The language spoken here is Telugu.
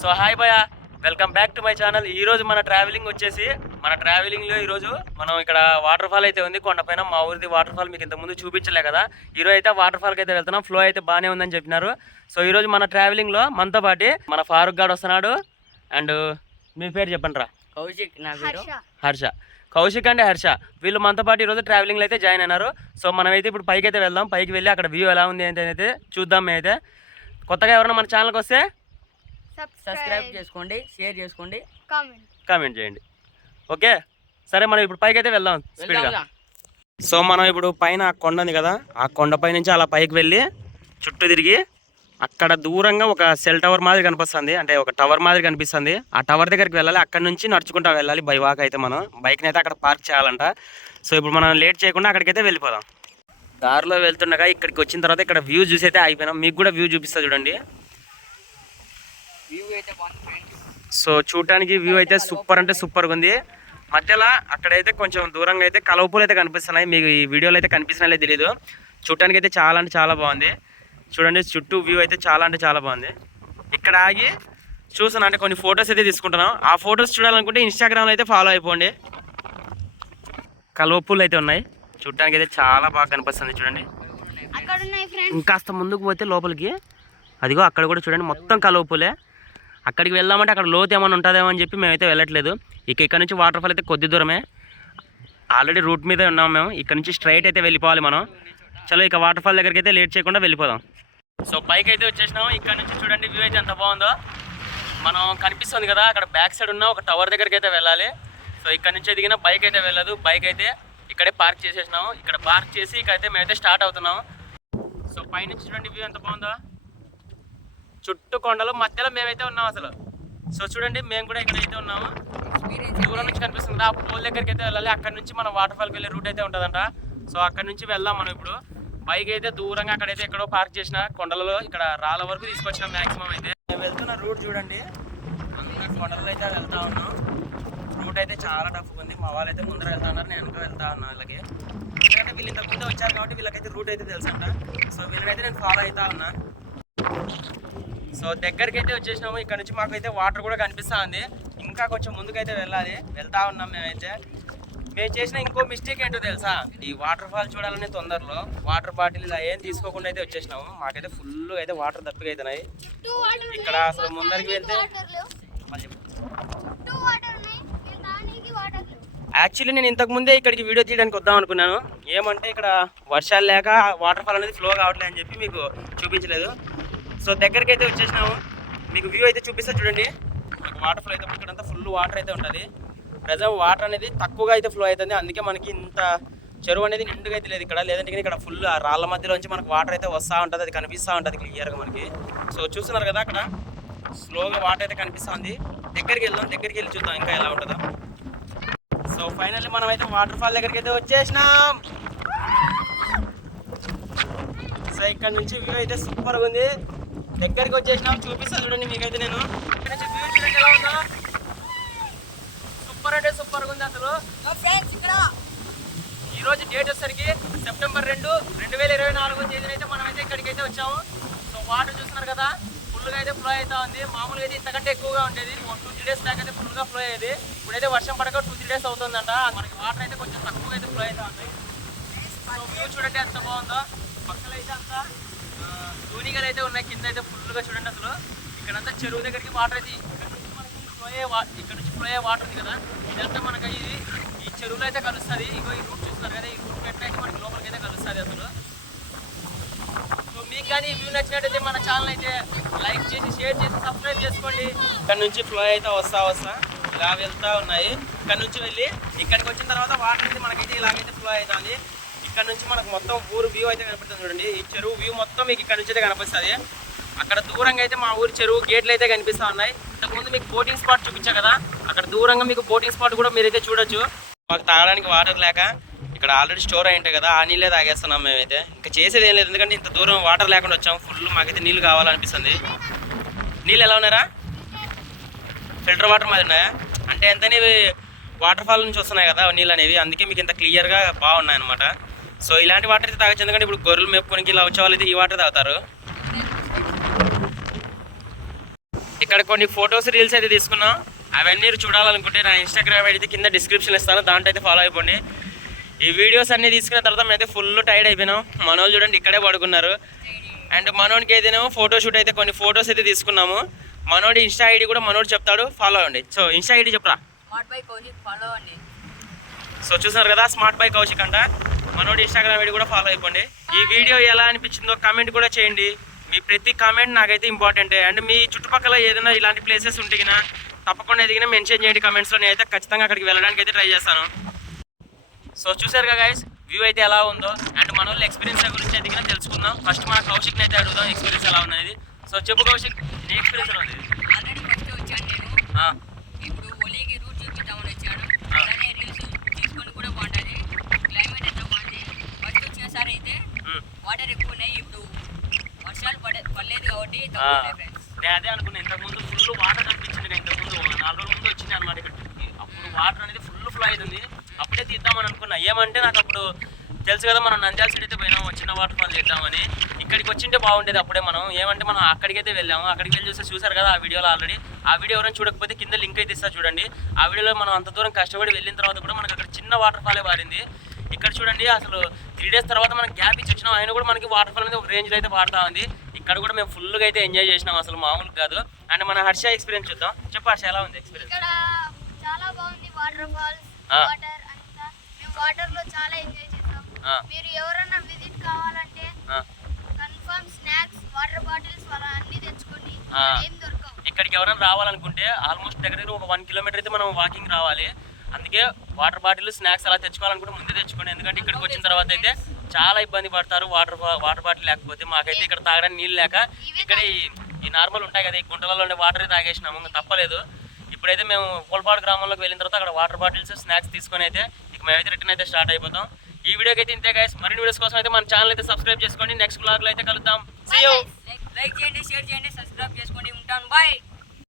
సో హాయ్ భయ, welcome back to my channel. ఈ రోజు మన ట్రావెలింగ్ వచ్చేసి లో ఈరోజు మనం ఇక్కడ వాటర్ ఫాల్ అయితే ఉంది కొండపైన. మా ఊరిది వాటర్ ఫాల్ మీకు ఇంతకుముందు చూపించలే కదా. ఈరోజు అయితే వాటర్ ఫాల్కి అయితే వెళ్తున్నాం. ఫ్లో అయితే బాగానే ఉందని చెప్పినారు. సో ఈరోజు మన ట్రావెలింగ్లో మనతో పాటు మన ఫారూక్ గాడు వస్తున్నాడు. అండ్ మీ పేరు చెప్పండి రా. కౌశిక్. నా పేరు హర్ష. కౌశిక్ అండ్ హర్ష వీళ్ళు మనతో పాటు ఈరోజు ట్రావెలింగ్లో అయితే జాయిన్ అయినారు. సో మనమైతే ఇప్పుడు పైకి అయితే వెళ్దాం. పైకి వెళ్ళి అక్కడ వ్యూ ఎలా ఉంది అయితే చూద్దాం. మేమైతే కొత్తగా ఎవరైనా మన ఛానల్కి వస్తే సబ్స్క్రైబ్ చేసుకోండి, షేర్ చేసుకోండి, కామెంట్ చేయండి. ఓకే సరే, మనం ఇప్పుడు పైకి అయితే వెళ్దాం స్పీడ్గా. సో మనం ఇప్పుడు పైన ఆ కొండ ఉంది కదా, ఆ కొండపై నుంచి అలా పైకి వెళ్ళి చుట్టూ తిరిగి అక్కడ దూరంగా ఒక సెల్ టవర్ మాదిరి కనిపిస్తుంది, అంటే ఒక టవర్ మాదిరి కనిపిస్తుంది. ఆ టవర్ దగ్గరికి వెళ్ళాలి. అక్కడ నుంచి నడుచుకుంటూ వెళ్ళాలి బై వాక్. అయితే మనం బైక్ని అయితే అక్కడ పార్క్ చేయాలంట. సో ఇప్పుడు మనం లేట్ చేయకుండా అక్కడికైతే వెళ్ళిపోదాం. దారిలో వెళ్తుండగా ఇక్కడికి వచ్చిన తర్వాత ఇక్కడ వ్యూ చూసి అయితే అయిపోయినాం. మీకు కూడా వ్యూ చూపిస్తా చూడండి. సో చూడటానికి వ్యూ అయితే సూపర్ అంటే సూపర్గా ఉంది. మధ్యలో అక్కడైతే కొంచెం దూరంగా అయితే కలవపూలు అయితే కనిపిస్తున్నాయి. మీకు ఈ వీడియోలో అయితే కనిపిస్తున్నాయో తెలియదు. చూడటానికి అయితే చాలా అంటే చాలా బాగుంది. చూడండి చుట్టూ వ్యూ అయితే చాలా అంటే చాలా బాగుంది. ఇక్కడ ఆగి చూసాను అంటే కొన్ని ఫొటోస్ అయితే తీసుకుంటున్నాం. ఆ ఫొటోస్ చూడాలనుకుంటే ఇన్స్టాగ్రామ్లో అయితే ఫాలో అయిపోండి. కలవపూలు అయితే ఉన్నాయి. చూడటానికి అయితే చాలా బాగా కనిపిస్తుంది. చూడండి ఇంకాస్త ముందుకు పోతే లోపలికి అదిగో అక్కడ కూడా చూడండి మొత్తం కలవపూలే. అక్కడికి వెళ్దామంటే అక్కడ లోతు ఏమైనా ఉంటుందేమో అని చెప్పి మేమైతే వెళ్ళట్లేదు. ఇక్కడ నుంచి వాటర్ ఫాల్ అయితే కొద్ది దూరమే. ఆల్రెడీ రూట్ మీదే ఉన్నాం మేము. ఇక్కడ నుంచి స్ట్రైట్ అయితే వెళ్ళిపోవాలి మనం. చలో ఇక వాటర్ ఫాల్ దగ్గరికి అయితే లేట్ చేయకుండా వెళ్ళిపోదాం. సో పైకి అయితే వచ్చేసినాం. ఇక్కడ నుంచి చూడండి వ్యూ అయితే ఎంత బాగుందో. మనం కనిపిస్తుంది కదా అక్కడ బ్యాక్ సైడ్ ఉన్న ఒక టవర్ దగ్గరికి అయితే వెళ్ళాలి. సో ఇక్కడ నుంచి ఎదిగిన బైక్ అయితే వెళ్ళదు. బైక్ అయితే ఇక్కడే పార్క్ చేసేసినాము. ఇక్కడ పార్క్ చేసి ఇక్కడైతే మేమైతే స్టార్ట్ అవుతున్నాం. సో పైనుంచి చూడండి వ్యూ ఎంత బాగుందో. చుట్టూ కొండలు మధ్యలో మేమైతే ఉన్నాం అసలు. సో చూడండి మేము కూడా ఇక్కడైతే ఉన్నాము. దూరం నుంచి కనిపిస్తుంది కదా, ఆ పోల్ దగ్గరికి అయితే వెళ్ళాలి. అక్కడ నుంచి మనం వాటర్ ఫాల్కి వెళ్ళే రూట్ అయితే ఉంటుందంట. సో అక్కడ నుంచి వెళ్దాం మనం ఇప్పుడు. బైక్ అయితే దూరంగా అక్కడైతే ఎక్కడో పార్క్ చేసిన కొండలలో ఇక్కడ రాళ్ళ వరకు తీసుకొచ్చినాం మ్యాక్సిమం అయితే. మేము వెళ్తున్న రూట్ చూడండి, అక్కడ కొండలలో అయితే వెళ్తా ఉన్నాం. రూట్ అయితే చాలా టఫ్గా ఉంది. మా వాళ్ళు అయితే ముందర వెళ్తా ఉన్నారు, నేను వెనక వెళ్తా ఉన్నా వీళ్ళకి. ఎందుకంటే వీళ్ళు ఇంతకు ముందే వచ్చారు కాబట్టి వీళ్ళకైతే రూట్ అయితే తెలుసంట. సో వీళ్ళనైతే నేను ఫాలో అవుతా ఉన్నా. సో దగ్గరికి అయితే వచ్చేసినాము. ఇక్కడ నుంచి మాకైతే వాటర్ కూడా కనిపిస్తూ ఉంది. ఇంకా కొంచెం ముందుకైతే వెళ్ళాలి. వెళ్తా ఉన్నాం మేమైతే. మేము చేసిన ఇంకో మిస్టేక్ ఏంటో తెలుసా, ఈ వాటర్ ఫాల్ చూడాలనే తొందరలో వాటర్ బాటిల్ ఇలా ఏం తీసుకోకుండా అయితే వచ్చేసినాము. మాకైతే ఫుల్ అయితే వాటర్ దప్పిగా అవుతున్నాయి. ఇక్కడ అసలు ముందరికి వెళ్తే యాక్చువల్లీ నేను ఇంతకు ముందే ఇక్కడికి వీడియో తీయడానికి వద్దాం అనుకున్నాను. ఏమంటే ఇక్కడ వర్షాలు లేక వాటర్ ఫాల్ అనేది ఫ్లో కావట్లేదు అని చెప్పి మీకు చూపించలేదు. సో దగ్గరికి అయితే వచ్చేసినాము. మీకు వ్యూ అయితే చూపిస్తా చూడండి. మనకు వాటర్ ఫ్లో అయితే ఇక్కడంతా ఫుల్ వాటర్ అయితే ఉంటుంది. ప్రజెంట్ వాటర్ అనేది తక్కువగా అయితే ఫ్లో అవుతుంది. అందుకే మనకి ఇంత చెరువు అనేది నిండుగా అయితే లేదు ఇక్కడ. లేదంటే ఇక్కడ ఫుల్ రాళ్ళ మధ్యలోంచి మనకు వాటర్ అయితే వస్తూ ఉంటుంది. అది కనిపిస్తూ ఉంటుంది క్లియర్గా మనకి. సో చూస్తున్నారు కదా అక్కడ స్లోగా వాటర్ అయితే కనిపిస్తుంది. దగ్గరికి వెళ్దాం, దగ్గరికి వెళ్ళి చూద్దాం ఇంకా ఎలా ఉంటుందో. సో ఫైనల్లీ మనం అయితే వాటర్ ఫాల్ దగ్గరికి అయితే వచ్చేసినాం. సో ఇక్కడ నుంచి వ్యూ అయితే సూపర్గా ఉంది. దగ్గరికి వచ్చేసినాం, చూపిస్తా చూడండి మీకైతే. నేను ఇక్కడ నుంచి వ్యూ చూడండి ఎలా ఉందో. సూపర్ అంటే సూపర్గా ఉంది అసలు. ఈరోజు డేట్ వచ్చేసరికి సెప్టెంబర్ 2, 2024 అయితే మనమైతే ఇక్కడికి అయితే వచ్చాము. సో వాటర్ చూస్తున్నారు కదా ఫుల్గా అయితే ఫ్లో అవుతా ఉంది. మామూలుగా అయితే ఇంతకంటే ఎక్కువగా ఉండేది. 2-3 డేస్ దాకా అయితే ఫుల్గా ఫ్లో అయ్యేది. ఇప్పుడైతే వర్షం పడక 2-3 డేస్ అవుతుందంట. మనకి వాటర్ అయితే కొంచెం తక్కువగా అయితే ఫ్లో అవుతా ఉంది. సో వ్యూ చూడండి ఎంత బాగుందో. పక్కన అయితే అంతా దూనిగలు అయితే ఉన్నాయి. కింద అయితే ఫుల్గా చూడండి అసలు. ఇక్కడంతా చెరువు దగ్గరికి వాటర్ అయితే ఇక్కడ నుంచి ఫ్లో అయ్యే వాటర్ ఉంది కదా, ఇదంతా మనకి ఈ చెరువులో అయితే కలుస్తుంది. ఇగో ఈ రూట్ చూస్తున్నారు కదా, ఈ రూట్ ఎట్లయితే మనకి లోపలికి అయితే కలుస్తుంది అసలు. సో మీకు కానీ ఈ వ్యూ నచ్చినట్టయితే మన ఛానల్ అయితే లైక్ చేసి షేర్ చేసి సబ్స్క్రైబ్ చేసుకోండి. ఇక్కడ నుంచి ఫ్లో అయితే వస్తా ఇలా వెళ్తూ ఉన్నాయి. ఇక్కడ నుంచి వెళ్ళి ఇక్కడికి వచ్చిన తర్వాత వాటర్ అయితే మనకైతే ఇలాగైతే ఫ్లో అవుతుంది. ఇక్కడ నుంచి మనకు మొత్తం ఊరు వ్యూ అయితే కనపడుతుంది చూడండి. ఈ చెరువు వ్యూ మొత్తం మీకు ఇక్కడ నుంచి అయితే కనిపిస్తుంది. అక్కడ దూరంగా అయితే మా ఊరి చెరువు గేట్లు అయితే కనిపిస్తూ ఉన్నాయి. ఇంతకుముందు మీకు బోటింగ్ స్పాట్ చూపించా కదా, అక్కడ దూరంగా మీకు బోటింగ్ స్పాట్ కూడా మీరైతే చూడొచ్చు. మాకు తాగడానికి వాటర్ లేక ఇక్కడ ఆల్రెడీ స్టోర్ అయింటాయి కదా, ఆ నీళ్ళే తాగేస్తున్నాం మేమైతే. ఇంకా చేసేది ఏం లేదు, ఎందుకంటే ఇంత దూరం వాటర్ లేకుండా వచ్చాము. ఫుల్ మాకైతే నీళ్ళు కావాలనిపిస్తుంది. నీళ్ళు ఎలా ఉన్నారా? ఫిల్టర్ వాటర్ మాది ఉన్నాయా? అంటే ఎంతనే వాటర్ ఫాల్ నుంచి వస్తున్నాయి కదా నీళ్ళు అనేవి, అందుకే మీకు ఇంత క్లియర్గా బాగున్నాయి అనమాట. సో ఇలాంటి వాటర్ అయితే తాగొచ్చు. ఎందుకంటే ఇప్పుడు గొర్రెలు మేపుకోనికి ఇలా వచ్చే వాళ్ళు అయితే ఈ వాటర్ తాగుతారు. ఇక్కడ కొన్ని ఫొటోస్ రీల్స్ అయితే తీసుకున్నాం. అవన్నీ చూడాలనుకుంటే నా ఇన్స్టాగ్రామ్ అయితే కింద డిస్క్రిప్షన్ ఇస్తాను, దాంట్లో అయితే ఫాలో అయిపోండి. ఈ వీడియోస్ అన్ని తీసుకున్న తర్వాత మేమైతే ఫుల్ టైర్డ్ అయిపోయినాం. మనోళ్ళు చూడండి ఇక్కడే పడుకున్నారు. అండ్ మనోడికి అయితేనేమో ఫోటో షూట్ అయితే కొన్ని ఫొటోస్ అయితే తీసుకున్నాము. మనోడి ఇన్స్టా ఐడి కూడా మనోడు చెప్తాడు, ఫాలో అవ్వండి. సో ఇన్స్టా ఐడి చెప్పరా? సో చూసారు కదా, స్మార్ట్ బై కౌశిక్ అంట. మనోడి ఇన్స్టాగ్రామ్ ఐడి కూడా ఫాలో అయిపోండి. ఈ వీడియో ఎలా అనిపించిందో కామెంట్ కూడా చేయండి. మీ ప్రతి కామెంట్ నాకైతే ఇంపార్టెంటే. అండ్ మీ చుట్టుపక్కల ఏదైనా ఇలాంటి ప్లేసెస్ ఉంటే కినా తప్పకుండా ఎదిగినా మెన్షన్ చేయండి కమెంట్స్లో. నేనైతే ఖచ్చితంగా అక్కడికి వెళ్ళడానికి అయితే ట్రై చేస్తాను. సో చూసారుగా గైస్, వ్యూ అయితే ఎలా ఉందో అండ్ మన వాళ్ళ ఎక్స్పీరియన్స్ గురించి అయితే తెలుసుకుందాం. ఫస్ట్ మన కౌశిక్ని అయితే అడుగుదాం ఎక్స్పీరియన్స్ ఎలా ఉన్నది. సో చెప్పు కౌశిక్, నీ ఎక్స్పీరియన్స్ ఎలా ఉంది? ఆల్రెడీ ఫస్ట్ వచ్చాను నేను. ఇప్పుడు ఒలీకి రూట్ చూపిద్దామని వచ్చాను. అలానే రీల్స్ తీసుకొని కూడా బాగుంటుంది. క్లైమేట్ ఎంత బాగుంది. ఫస్ట్ వచ్చినసారి అయితే వాటర్ ఎక్కువ ఉన్నాయి. ఇప్పుడు వర్షాలు పడలేదు కాబట్టి నేను అదే అనుకున్నాను. ఇంతకుముందు ఫుల్ వాటర్ కనిపించింది. ఇంతకుముందు 4 రోజుల ముందు వచ్చింది అనమాట ఇక్కడికి. అప్పుడు వాటర్ అనేది ఫుల్ ఫ్లో అవుతుంది. అప్పుడే తీద్దామని అనుకున్నా. ఏమంటే నాకు అప్పుడు తెలుసు కదా, మనం నంద్యాల సైడ్ అయితే పోయినాం, చిన్న వాటర్ ఫాల్ చేద్దామని. ఇక్కడికి వచ్చింటే బాగుండేది. అప్పుడే మనం ఏమంటే మనం అక్కడికైతే వెళ్ళాము. అక్కడికి వెళ్ళి చూసారు కదా ఆ వీడియోలో ఆల్రెడీ. ఆ వీడియో ఎవరైనా చూడకపోతే కింద లింక్ అయితే ఇస్తా చూడండి. ఆ వీడియోలో మనం అంత దూరం కష్టపడి వెళ్ళిన తర్వాత కూడా మనకి అక్కడ చిన్న వాటర్ ఫాలే పారింది. ఇక్కడ చూడండి, అసలు 3 days తర్వాత మనం గ్యాప్ ఇచ్చి వచ్చినాం, అయినా కూడా మనకి వాటర్ ఫాల్ అనేది ఒక రేంజ్లో అయితే పాడుతూ ఉంది. ఇక్కడ కూడా మేము ఫుల్గా అయితే ఎంజాయ్ చేసినాం, అసలు మామూలు కాదు. అండ్ మన హర్ష ఎక్స్పీరియన్స్ చూద్దాం. చెప్పు హర్ష, ఎలా ఉంది ఎక్స్పీరియన్స్? ఇక్కడ చాలా బాగుంది. వాటర్ ఫాల్స్, వాటర్ అంతా మేము వాటర్ లో చాలా ఎంజాయ్ చేసాం. మీరు ఎవరైనా విజిట్ కావాలంటే కన్ఫర్మ్ స్నాక్స్, వాటర్ బాటిల్స్ అన్ని తెచ్చుకోండి. ఏం దొరకవు. ఇక్కడికి ఎవరైనా రావాలనుకుంటే ఆల్మోస్ట్ దగ్గర ఒక 1 kilometer అయితే మనం వాకింగ్ రావాలి. అందుకే వాటర్ బాటిల్, స్నాక్స్ అలా తెచ్చుకోవాలనుకుంటే ముందే తెచ్చుకోండి. ఎందుకంటే ఇక్కడికి వచ్చిన తర్వాత అయితే చాలా ఇబ్బంది పడతారు వాటర్ బాటిల్ లేకపోతే. మాకైతే ఇక్కడ తాగడానికి నీళ్ళు లేక ఇక్కడ ఈ నార్మల్ ఉంటాయి కదా, ఈ గుంటలలో ఉండే వాటర్ తాగేసినాము, ఇంకా తప్పలేదు. ఇప్పుడైతే మేము కోల్పాడు గ్రామంలోకి వెళ్ళిన తర్వాత అక్కడ వాటర్ బాటిల్స్, స్నాక్స్ తీసుకొని అయితే ఇక మేమైతే రిటర్న్ అయితే స్టార్ట్ అయిపోతాం. ఈ వీడియోకి అయితే ఇంతే గైస్. మరిన్ని వీడియోస్ కోసం అయితే మన ఛానల్ అయితే సబ్స్క్రైబ్ చేసుకోండి. నెక్స్ట్ బ్లాగ్లో అయితే కలుద్దాం. See you. లైక్ చేయండి, షేర్ చేయండి, సబ్స్క్రైబ్ చేసుకోండి. ఉంటాను, బాయ్.